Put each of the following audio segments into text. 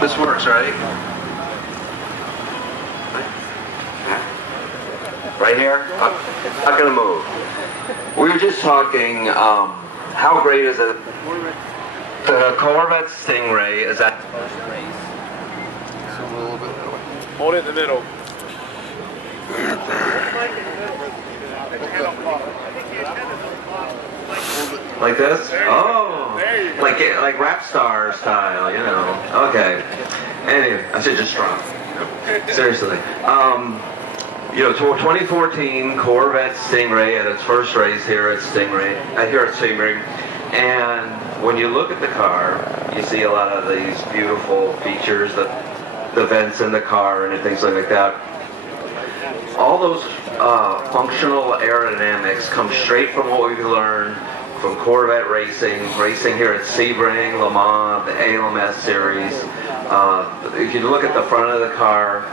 This works, right? Right here? I'm not going to move. We were just talking, how great is it? The Corvette Stingray is at the first race. Hold it in the middle. Like this? Oh, like rap star style, you know. Okay. Anyway, I should just drop. Seriously. You know, 2014 Corvette Stingray at its first race here at Sebring, and when you look at the car, you see a lot of these beautiful features, the vents in the car and things like that. All those functional aerodynamics come straight from what we've learned from Corvette racing here at Sebring, Le Mans, the ALMS series. If you look at the front of the car,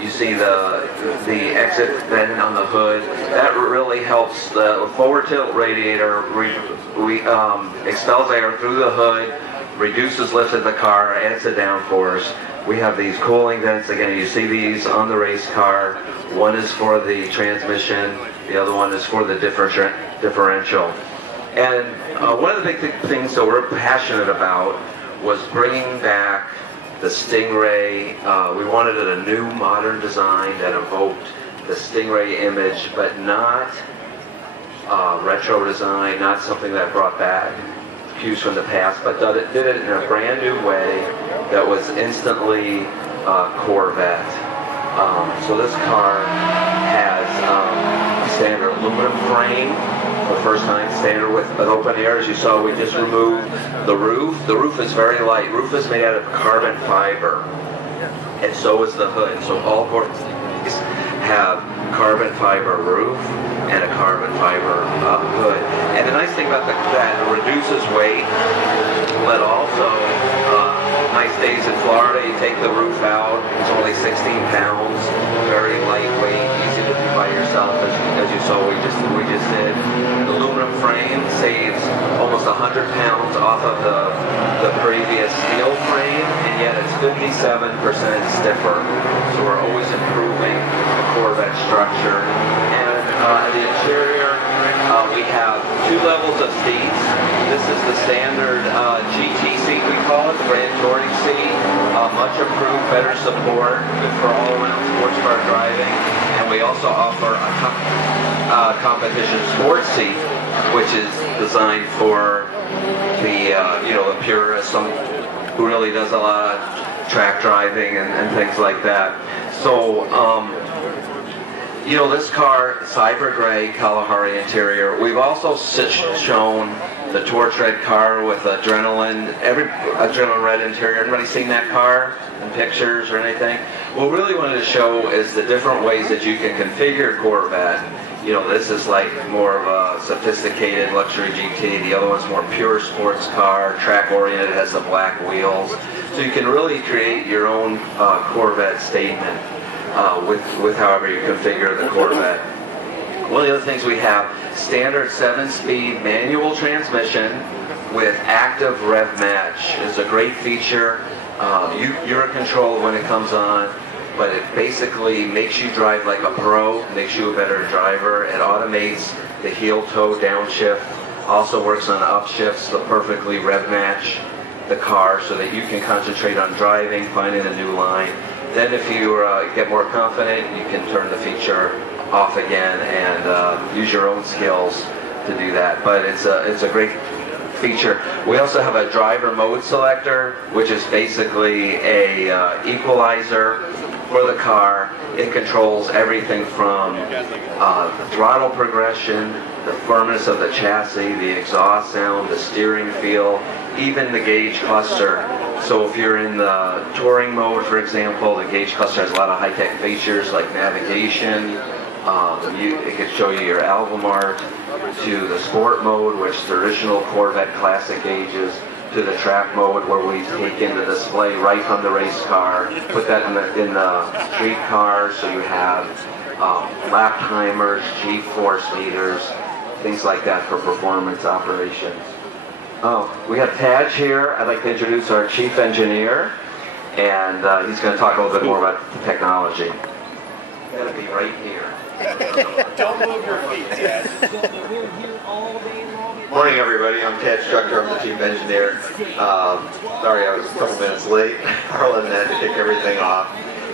you see the exit vent on the hood. That really helps. The forward tilt radiator expels air through the hood, reduces lift in the car, adds the downforce. We have these cooling vents. Again, you see these on the race car. One is for the transmission. The other one is for the differential. And one of the big things that we're passionate about was bringing back the Stingray. We wanted a new modern design that evoked the Stingray image, but not retro design, not something that brought back cues from the past, but did it in a brand new way that was instantly Corvette. So this car has standard aluminum frame, for the first time standard with an open air. As you saw, we just removed the roof. The roof is very light. The roof is made out of carbon fiber, and so is the hood. So all Corvettes have carbon fiber roof and a carbon fiber hood. And the nice thing about that, it reduces weight, but also nice days in Florida, you take the roof out, it's only 16 pounds, very lightweight, easy to do by yourself, as you saw we just did. The aluminum frame saves almost 100 pounds off of the previous steel frame, and yet it's 57% stiffer. So we're always improving the Corvette structure. And the interior, we have 2 levels of seats. This is the standard GT seat, we call it, the Grand Touring seat. Much improved, better support, good for all-around sports car driving. And we also offer a competition sports seat, which is designed for the the purist, someone who really does a lot of track driving and things like that. So this car, Cyber Gray Kalahari interior. We've also shown the Torch Red car with adrenaline red interior. Everybody seen that car in pictures or anything? What we really wanted to show is the different ways that you can configure Corvette. This is like more of a sophisticated luxury GT. The other one's more pure sports car, track oriented, has the black wheels. So you can really create your own Corvette statement with however you configure the Corvette. One of the other things we have, standard 7-speed manual transmission with active rev match. It's a great feature. You're in control when it comes on, but it basically makes you drive like a pro, makes you a better driver. It automates the heel toe downshift, also works on upshifts to perfectly rev match the car so that you can concentrate on driving, finding a new line. Then if you get more confident, you can turn the feature off again and use your own skills to do that. But it's a great feature. We also have a driver mode selector, which is basically a equalizer for the car. It controls everything from the throttle progression, the firmness of the chassis, the exhaust sound, the steering feel, even the gauge cluster. So if you're in the touring mode, for example, the gauge cluster has a lot of high-tech features like navigation. It can show you your album art, to the sport mode, which traditional Corvette classic gauges, to the track mode where we take in the display right from the race car, put that in the street car, so you have lap timers, G-force meters, things like that for performance operations. We have Taj here. I'd like to introduce our chief engineer, and he's going to talk a little bit more about the technology. You've got to be right here. Don't move your feet, Taj. Morning, everybody. I'm Tad Structure. I'm the chief engineer. Sorry, I was a couple minutes late. Harlan had to kick everything off.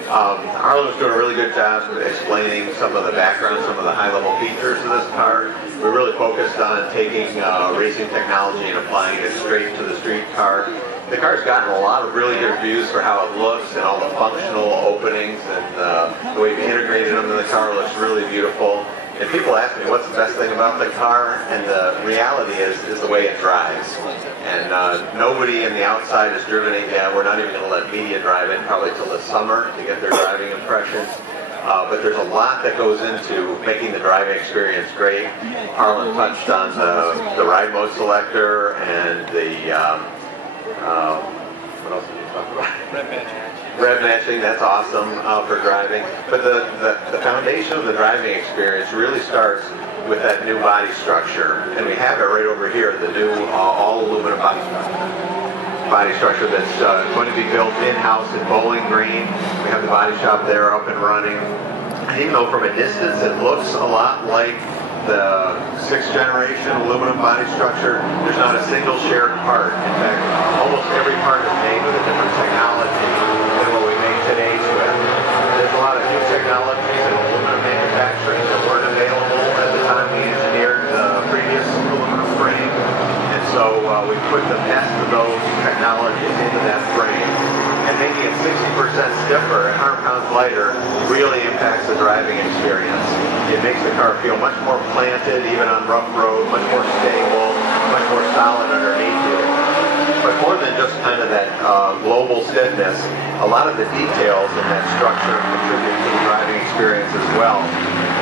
Harlan was doing a really good job of explaining some of the background, some of the high-level features of this car. We really focused on taking racing technology and applying it straight to the street car. The car's gotten a lot of really good reviews for how it looks and all the functional openings, and the way we integrated them in the car looks really beautiful. And people ask me what's the best thing about the car, and the reality is the way it drives. And nobody in the outside has driven it yet. We're not even going to let media drive it probably till the summer to get their driving impressions. But there's a lot that goes into making the driving experience great. Harlan touched on the ride mode selector and the what else did you talk about? Rev matching, that's awesome for driving. But the foundation of the driving experience really starts with that new body structure. And we have it right over here, the new all aluminum body structure that's going to be built in-house in Bowling Green. We have the body shop there up and running. And even though from a distance it looks a lot like the 6th generation aluminum body structure, there's not a single shared part. In fact, almost every part is made with a different technology than what we made today's with. There's a lot of new technologies in aluminum manufacturing that weren't available at the time we engineered the previous aluminum frame. And so we put the best of those technologies into that frame. And making it 60% stiffer and 100 pounds lighter really impacts the driving experience. It makes the car feel much more planted, even on rough road, much more stable, much more solid underneath you. But more than just kind of that global stiffness, a lot of the details in that structure contribute to the driving experience as well.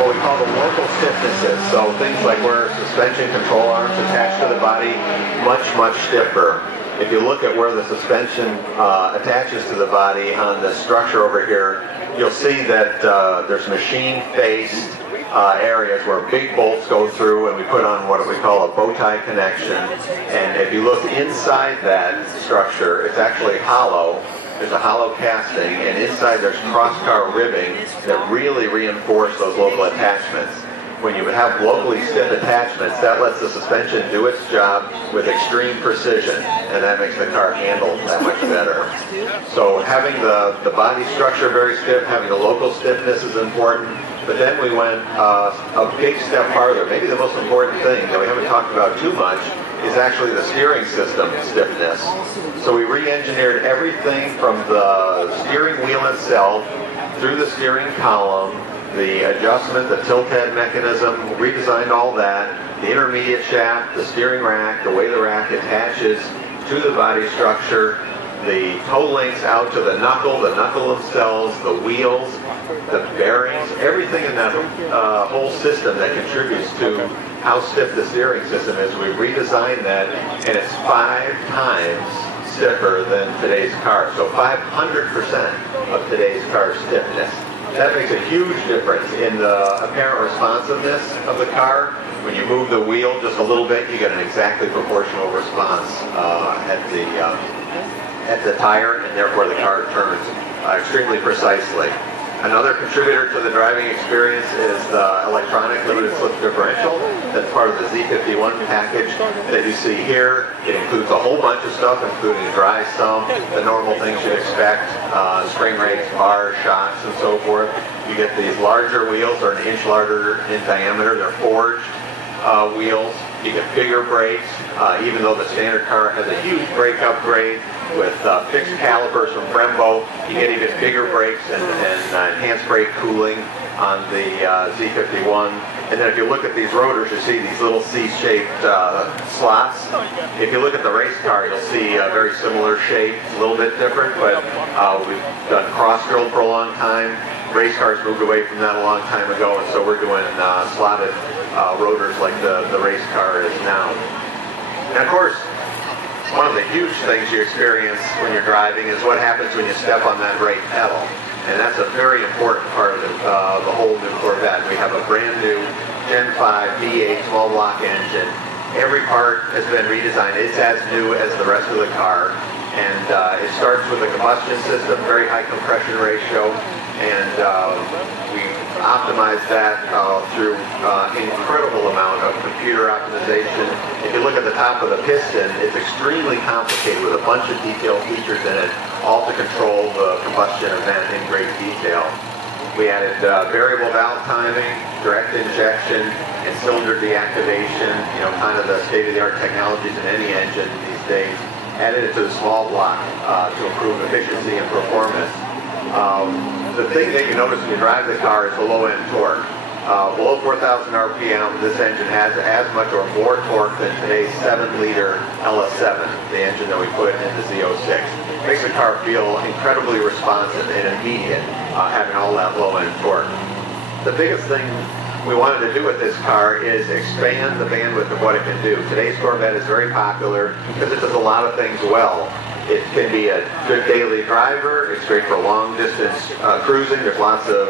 What we call the local stiffnesses, so things like where suspension control arms attach to the body, much stiffer. If you look at where the suspension attaches to the body on the structure over here, you'll see that there's machine-faced areas where big bolts go through, and we put on what we call a bow tie connection. And if you look inside that structure, it's actually hollow. There's a hollow casting, and inside there's cross-car ribbing that really reinforce those local attachments. When you have locally stiff attachments, that lets the suspension do its job with extreme precision, and that makes the car handle that much better. So having the body structure very stiff, having the local stiffness is important, but then we went a big step farther. Maybe the most important thing that we haven't talked about too much is actually the steering system stiffness. So we re-engineered everything from the steering wheel itself, through the steering column, the adjustment, the tilt head mechanism, redesigned all that, the intermediate shaft, the steering rack, the way the rack attaches to the body structure, the toe links out to the knuckle themselves, the wheels, the bearings, everything in that whole system that contributes to how stiff the steering system is. We redesigned that, and it's 5 times stiffer than today's car. So 500% of today's car stiffness. That makes a huge difference in the apparent responsiveness of the car. When you move the wheel just a little bit, you get an exactly proportional response at the tire, and therefore the car turns extremely precisely. Another contributor to the driving experience is the electronic limited slip differential. That's part of the Z51 package that you see here. It includes a whole bunch of stuff, including dry sump, the normal things you'd expect, spring rates, bars, shocks, and so forth. You get these larger wheels, they're an inch larger in diameter. They're forged wheels. You get bigger brakes, even though the standard car has a huge brake upgrade with fixed calipers from Brembo. You get even bigger brakes and enhanced brake cooling on the Z51. And then if you look at these rotors, you see these little C-shaped slots. If you look at the race car, you'll see a very similar shape, a little bit different, but we've done cross-drilled for a long time. Race cars moved away from that a long time ago, and so we're doing slotted rotors like the race car is now. And of course, one of the huge things you experience when you're driving is what happens when you step on that brake pedal. and that's a very important part of the whole new Corvette. We have a brand new Gen 5 V8 small block engine. Every part has been redesigned. It's as new as the rest of the car, and it starts with a combustion system, very high compression ratio, and we optimized that through incredible amount of computer optimization. If you look at the top of the piston, it's extremely complicated with a bunch of detailed features in it, all to control the combustion event in great detail. We added variable valve timing, direct injection, and cylinder deactivation, kind of the state-of-the-art technologies in any engine these days. Added it to the small block to improve efficiency and performance. The thing that you notice when you drive the car is the low-end torque. Below 4,000 RPM, this engine has as much or more torque than today's 7-liter LS7, the engine that we put in the Z06. Makes the car feel incredibly responsive and immediate, having all that low-end torque. The biggest thing we wanted to do with this car is expand the bandwidth of what it can do. Today's Corvette is very popular because it does a lot of things well. It can be a good daily driver. It's great for long distance cruising. There's lots of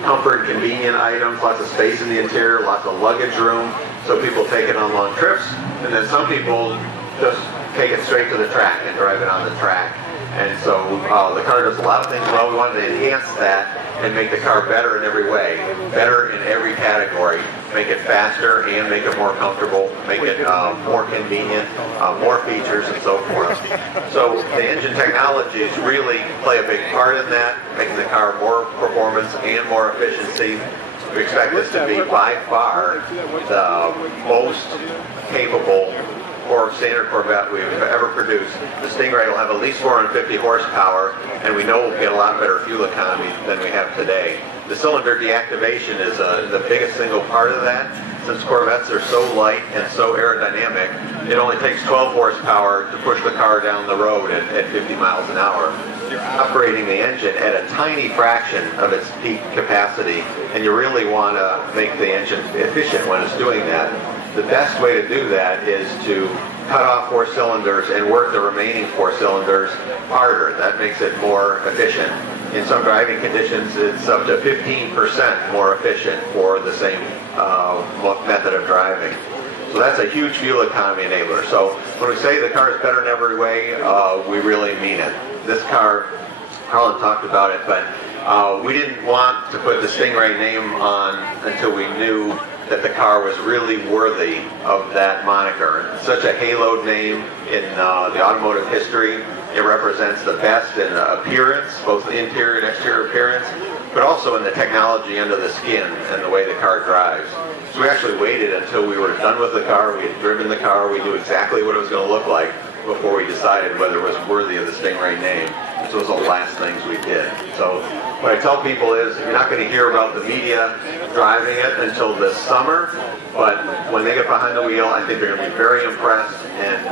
comfort and convenient items, lots of space in the interior, lots of luggage room, so people take it on long trips. And then some people just take it straight to the track and drive it on the track. And so the car does a lot of things well. We wanted to enhance that and make the car better in every way, better in every category, make it faster and make it more comfortable, make it more convenient, more features and so forth. So the engine technologies really play a big part in that, making the car more performance and more efficiency. We expect this to be by far the most capable standard Corvette we've ever produced. The Stingray will have at least 450 horsepower, and we know we'll get a lot better fuel economy than we have today. The cylinder deactivation is the biggest single part of that. Since Corvettes are so light and so aerodynamic, it only takes 12 horsepower to push the car down the road at 50 miles an hour. You're operating the engine at a tiny fraction of its peak capacity, and you really want to make the engine efficient when it's doing that. The best way to do that is to cut off 4 cylinders and work the remaining 4 cylinders harder. That makes it more efficient. In some driving conditions, it's up to 15% more efficient for the same method of driving. So that's a huge fuel economy enabler. So when we say the car is better in every way, we really mean it. This car, Harlan talked about it, but we didn't want to put the Stingray name on until we knew that the car was really worthy of that moniker. It's such a haloed name in the automotive history. It represents the best in appearance, both interior and exterior appearance, but also in the technology under the skin and the way the car drives. So we actually waited until we were done with the car, we had driven the car, we knew exactly what it was going to look like before we decided whether it was worthy of the Stingray name. This was the last things we did. So what I tell people is you're not going to hear about the media driving it until this summer, but when they get behind the wheel, I think they're going to be very impressed, and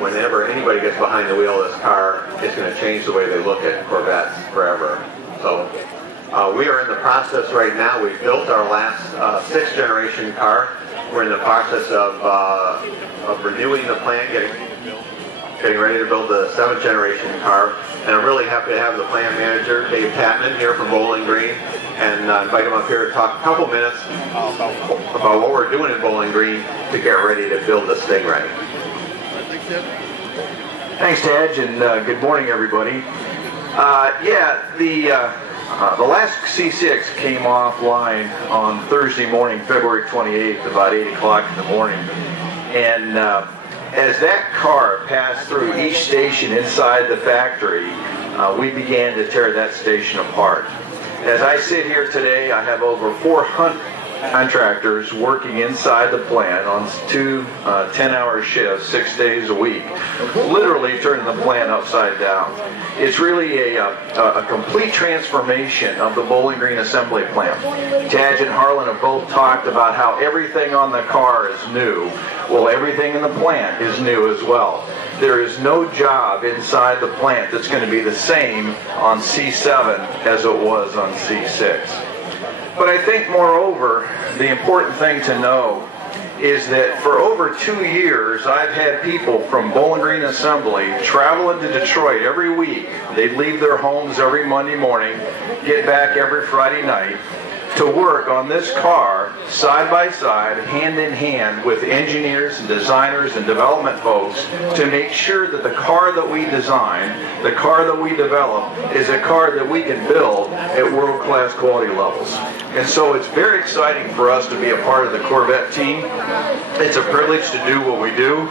whenever anybody gets behind the wheel of this car, it's going to change the way they look at Corvettes forever. So we are in the process right now. We've built our last 6th generation car. We're in the process of renewing the plant, getting ready to build the 7th generation car. And I'm really happy to have the plant manager, Dave Tatman, here from Bowling Green, and invite him up here to talk a couple minutes about what we're doing in Bowling Green to get ready to build the Stingray. Thanks, Taj, and good morning, everybody. The last C6 came offline on Thursday morning, February 28th, about 8 o'clock in the morning. And as that car passed through each station inside the factory, we began to tear that station apart. As I sit here today, I have over 400 contractors working inside the plant on 2 10-hour shifts, 6 days a week, literally turning the plant upside down. It's really a complete transformation of the Bowling Green assembly plant. Taj and Harlan have both talked about how everything on the car is new. Well, everything in the plant is new as well. There is no job inside the plant that's going to be the same on C7 as it was on C6. But I think, moreover, the important thing to know is that for over 2 years, I've had people from Bowling Green Assembly travel into Detroit every week. They'd leave their homes every Monday morning, get back every Friday night, to work on this car side by side, hand in hand with engineers and designers and development folks to make sure that the car that we design, the car that we develop, is a car that we can build at world-class quality levels. And so it's very exciting for us to be a part of the Corvette team. It's a privilege to do what we do,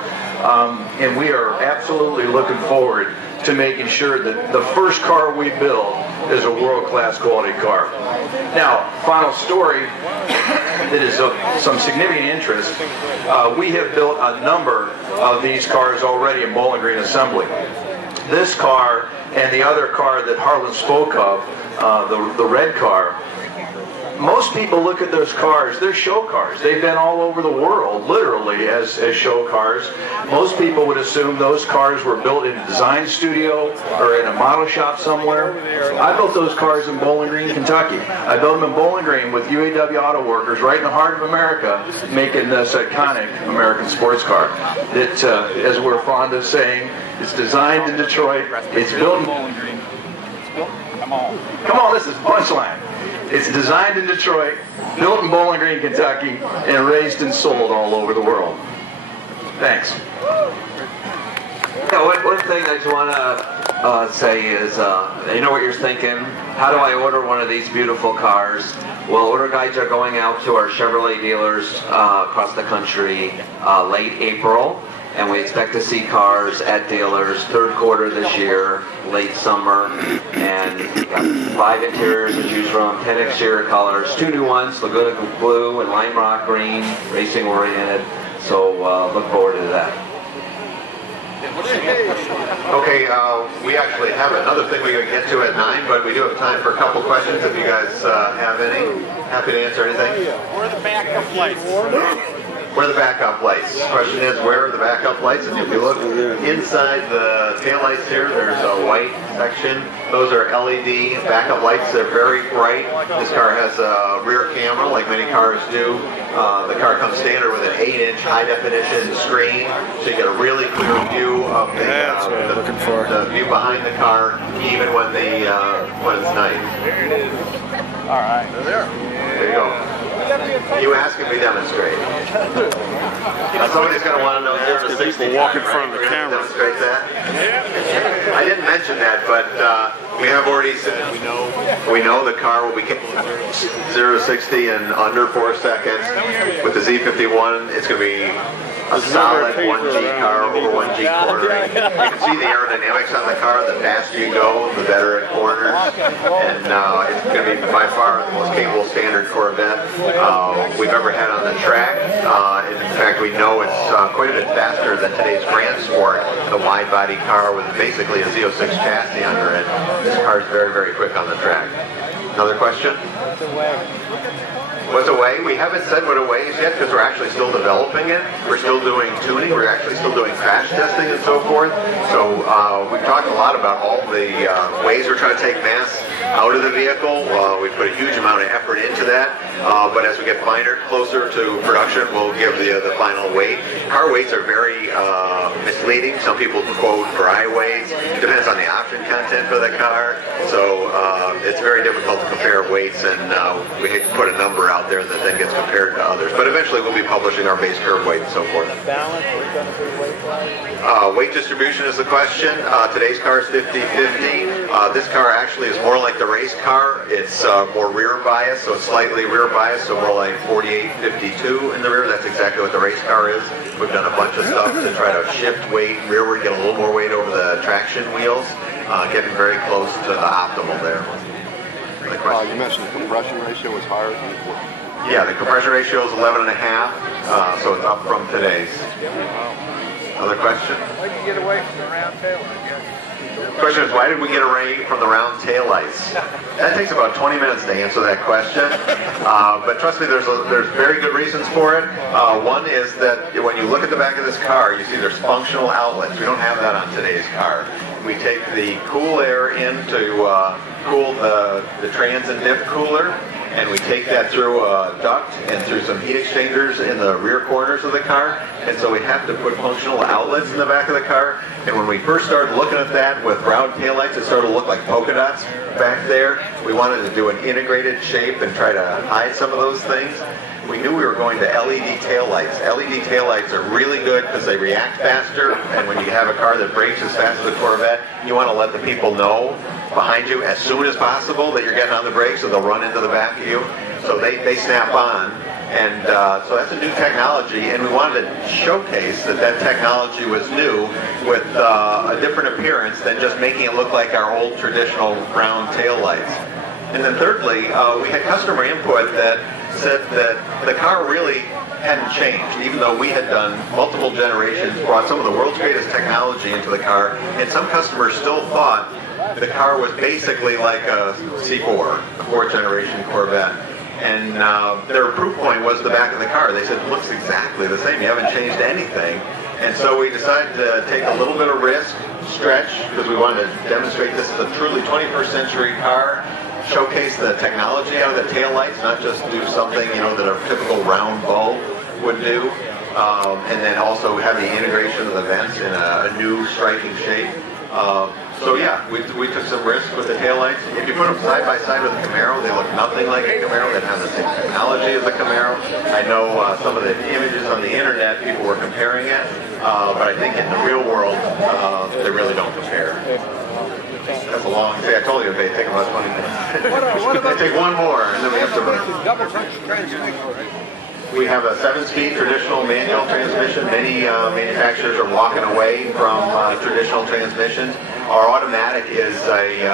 and we are absolutely looking forward to making sure that the first car we build is a world-class quality car. Now, final story that is of some significant interest. We have built a number of these cars already in Bowling Green Assembly. This car and the other car that Harlan spoke of, the red car, most people look at those cars, they're show cars. They've been all over the world, literally, as show cars. Most people would assume those cars were built in a design studio or in a model shop somewhere. I built those cars in Bowling Green, Kentucky. I built them in Bowling Green with UAW auto workers right in the heart of America, making this iconic American sports car that, as we're fond of saying, is designed in Detroit. It's built in Bowling Green. Come on, this is punchline. It's designed in Detroit, built in Bowling Green, Kentucky, and raised and sold all over the world. Thanks. Yeah, one thing I just want to say is, you know what you're thinking, how do I order one of these beautiful cars? Well, order guides are going out to our Chevrolet dealers across the country late April. And we expect to see cars at dealers third quarter this year, late summer, and we've got 5 interiors to choose from, 10 exterior colors, 2 new ones, Laguna Blue and Lime Rock Green, racing oriented. So look forward to that. Okay, we actually have another thing we can get to at 9, but we do have time for a couple questions if you guys have any. Happy to answer anything. Where are the backup lights? Where are the backup lights? The question is, where are the backup lights? And if you look inside the taillights here, there's a white section. Those are LED backup lights. They're very bright. This car has a rear camera, like many cars do. The car comes standard with an 8-inch high-definition screen, so you get a really clear view of the view behind the car, even when it's night. There it is. All right. There you go. You ask if we demonstrate. Somebody's going to want to know 0 to 60. Walk in front of the camera. Demonstrate that. I didn't mention that, but we have already said we know the car will be 0 to 60 in under 4 seconds. With the Z51, it's going to be a solid 1G car over 1G cornering. You can see the aerodynamics on the car. The faster you go, the better it corners. And it's going to be by far the most capable standard Corvette we've ever had on the track. In fact, we know it's quite a bit faster than today's Grand Sport, the wide-body car with basically a Z06 chassis under it. This car is very, very quick on the track. Another question? What's away? We haven't said what away is yet because we're actually still developing it. We're still doing tuning. We're actually still doing crash testing and so forth. So we've talked a lot about all the ways we're trying to take mass out of the vehicle. We put a huge amount of effort into that. But as we get closer to production, we'll give the final weight. Car weights are very misleading. Some people quote dry weights. It depends on the option content for the car. So it's very difficult to compare weights, and we hate to put a number out there that then gets compared to others. But eventually we'll be publishing our base curve weight and so forth. Weight distribution is the question. Today's car is 50-50. This car actually is more like the race car. It's more rear bias, so it's slightly rear bias, so more like 48-52 in the rear. That's exactly what the race car is. We've done a bunch of stuff to try to shift weight rearward, get a little more weight over the traction wheels, getting very close to the optimal there. You mentioned the compression ratio was higher than before. Yeah, the compression ratio is 11.5, so it's up from today's. Other question? Why did you get away from the round tail light? The question is, why did we get away from the round tail lights? That takes about 20 minutes to answer that question. But trust me, there's very good reasons for it. One is that when you look at the back of this car, you see there's functional outlets. We don't have that on today's car. We take the cool air in to cool the trans and diff cooler, and we take that through a duct and through some heat exchangers in the rear corners of the car, and so we have to put functional outlets in the back of the car. And when we first started looking at that with round taillights, it started to look like polka dots back there. We wanted to do an integrated shape and try to hide some of those things. We knew we were going to LED taillights. LED taillights are really good because they react faster, and when you have a car that brakes as fast as a Corvette, you want to let the people know behind you as soon as possible that you're getting on the brakes, so they'll run into the back of you. So they snap on, and so that's a new technology, and we wanted to showcase that that technology was new with a different appearance than just making it look like our old traditional round taillights. And then thirdly, we had customer input that said that the car really hadn't changed, even though we had done multiple generations, brought some of the world's greatest technology into the car, and some customers still thought the car was basically like a C4, a fourth generation Corvette. And their proof point was the back of the car. They said, it looks exactly the same, you haven't changed anything. And so we decided to take a little bit of risk, stretch, because we wanted to demonstrate this is a truly 21st century car, showcase the technology out of the taillights, not just do something, you know, that a typical round bulb would do. And then also have the integration of the vents in a new striking shape. So yeah, we took some risks with the taillights. If you put them side by side with the Camaro, they look nothing like a Camaro. They don't have the same technology as the Camaro. I know some of the images on the internet, people were comparing it, but I think in the real world, they really don't compare. That's a long day. I told you it'd take about 20 minutes. I take one more, and then we have to run. Double transmission. We have a 7-speed traditional manual transmission. Many manufacturers are walking away from traditional transmissions. Our automatic is a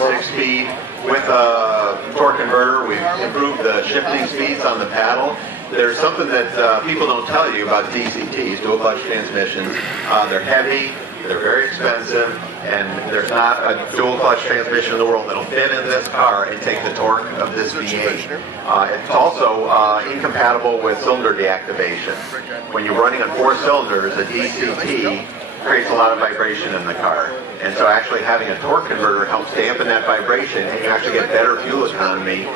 6-speed with a torque converter. We've improved the shifting speeds on the paddle. There's something that people don't tell you about DCTs, dual clutch transmissions. They're heavy. They're very expensive, and there's not a dual clutch transmission in the world that'll fit in this car and take the torque of this V8. It's also incompatible with cylinder deactivation. When you're running on 4 cylinders, a DCT creates a lot of vibration in the car. And so actually having a torque converter helps dampen that vibration, and you actually get better fuel economy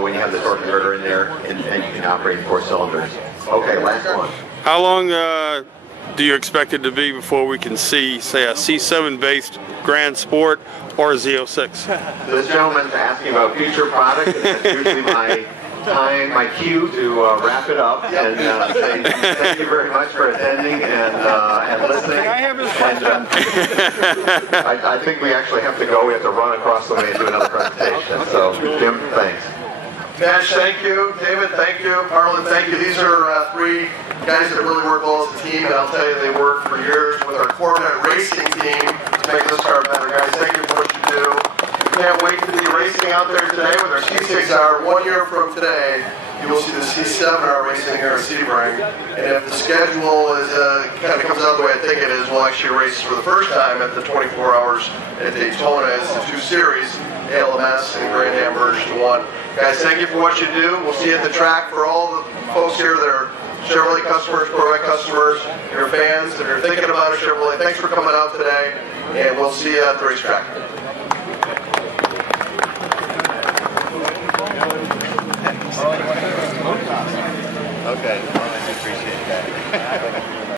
when you have the torque converter in there, and you can operate in 4 cylinders. Okay, last one. How long do you expect it to be before we can see, say, a C7-based Grand Sport or a Z06? This gentleman's asking about future products, and that's usually my time, my cue to wrap it up and say thank you very much for attending and listening. I have his question. I think we actually have to go. We have to run across the way and do another presentation. So, Jim, thanks. Nash, thank you. David, thank you. Harlan, thank you. These are 3 guys that really work well as a team, and I'll tell you, they work for years with our Corvette racing team to make this car better. Guys, thank you for what you do. Can't wait to be racing out there today with our C6R. 1 year from today, you will see the C7R racing here at Sebring. And if the schedule is kind of comes out the way I think it is, we'll actually race for the first time at the 24 hours at Daytona as the 2 series, ALMS and Grand Am version 1. Guys, thank you for what you do. We'll see you at the track. For all the folks here that are Chevrolet customers, Corvette customers, your fans, if you're thinking about a Chevrolet, thanks for coming out today, and we'll see you at the racetrack.